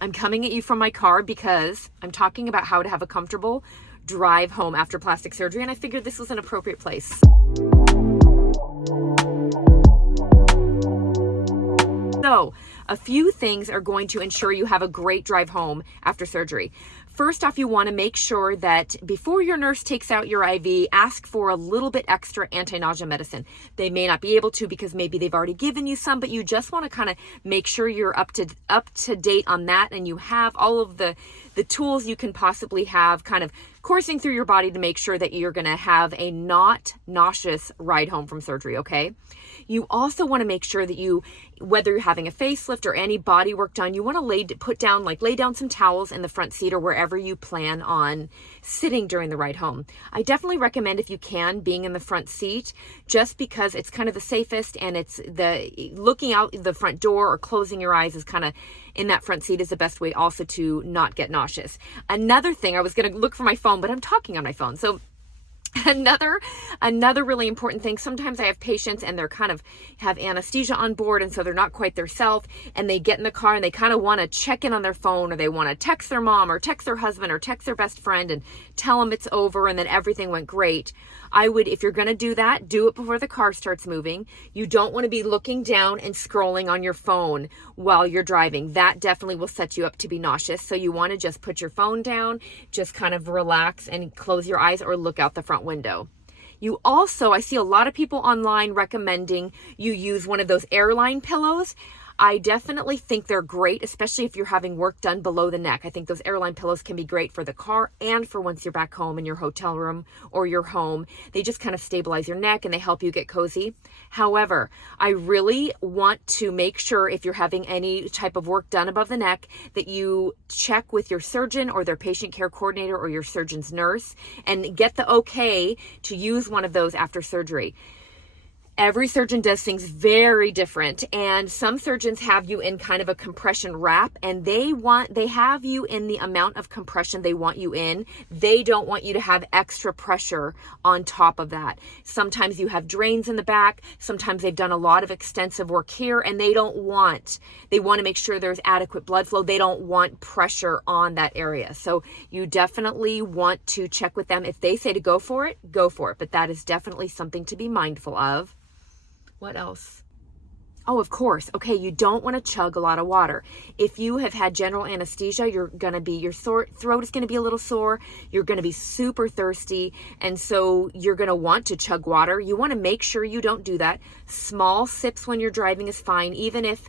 I'm coming at you from my car because I'm talking about how to have a comfortable drive home after plastic surgery, and I figured this was an appropriate place. So, a few things are going to ensure you have a great drive home after surgery. First off, you want to make sure that before your nurse takes out your IV, ask for a little bit extra anti-nausea medicine. They may not be able to because maybe they've already given you some, but you just want to kind of make sure you're up to date on that, and you have all of the tools you can possibly have kind of coursing through your body to make sure that you're going to have a not nauseous ride home from surgery, okay? You also want to make sure that you, whether you're having a facelift or any body work done, you want to lay down some towels in the front seat or wherever you plan on sitting during the ride home. I definitely recommend, if you can, being in the front seat, just because it's kind of the safest, and it's looking out the front door or closing your eyes is kind of in that front seat is the best way also to not get nauseous. Another thing, I was going to look for my phone, but I'm talking on my phone. So Another really important thing, sometimes I have patients and they're kind of have anesthesia on board, and so they're not quite their self, and they get in the car and they kind of want to check in on their phone, or they want to text their mom or text their husband or text their best friend and tell them it's over and that everything went great. I would, if you're going to do that, do it before the car starts moving. You don't want to be looking down and scrolling on your phone while you're driving. That definitely will set you up to be nauseous. So you want to just put your phone down, just kind of relax and close your eyes or look out the front window. You also, I see a lot of people online recommending you use one of those airline pillows. I definitely think they're great, especially if you're having work done below the neck. I think those airline pillows can be great for the car and for once you're back home in your hotel room or your home. They just kind of stabilize your neck and they help you get cozy. However, I really want to make sure, if you're having any type of work done above the neck, that you check with your surgeon or their patient care coordinator or your surgeon's nurse and get the okay to use one of those after surgery. Every surgeon does things very different, and some surgeons have you in kind of a compression wrap, and they have you in the amount of compression they want you in. They don't want you to have extra pressure on top of that. Sometimes you have drains in the back. Sometimes they've done a lot of extensive work here, and they want to make sure there's adequate blood flow. They don't want pressure on that area. So you definitely want to check with them. If they say to go for it, go for it. But that is definitely something to be mindful of. What else? Oh, of course. Okay, you don't want to chug a lot of water. If you have had general anesthesia, your throat is going to be a little sore. You're going to be super thirsty, and so you're going to want to chug water. You want to make sure you don't do that. Small sips when you're driving is fine, even if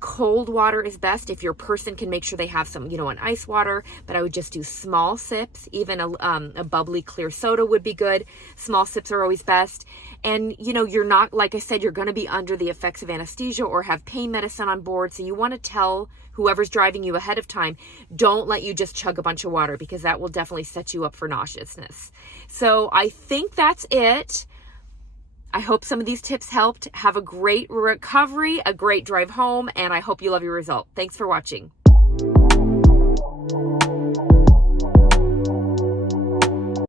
cold water is best. If your person can make sure they have some, an ice water, but I would just do small sips. Even a bubbly clear soda would be good. Small sips are always best. And, you're not, like I said, you're going to be under the effects of anesthesia or have pain medicine on board. So you want to tell whoever's driving you ahead of time, don't let you just chug a bunch of water, because that will definitely set you up for nauseousness. So I think that's it. I hope some of these tips helped. Have a great recovery, a great drive home, and I hope you love your result. Thanks for watching.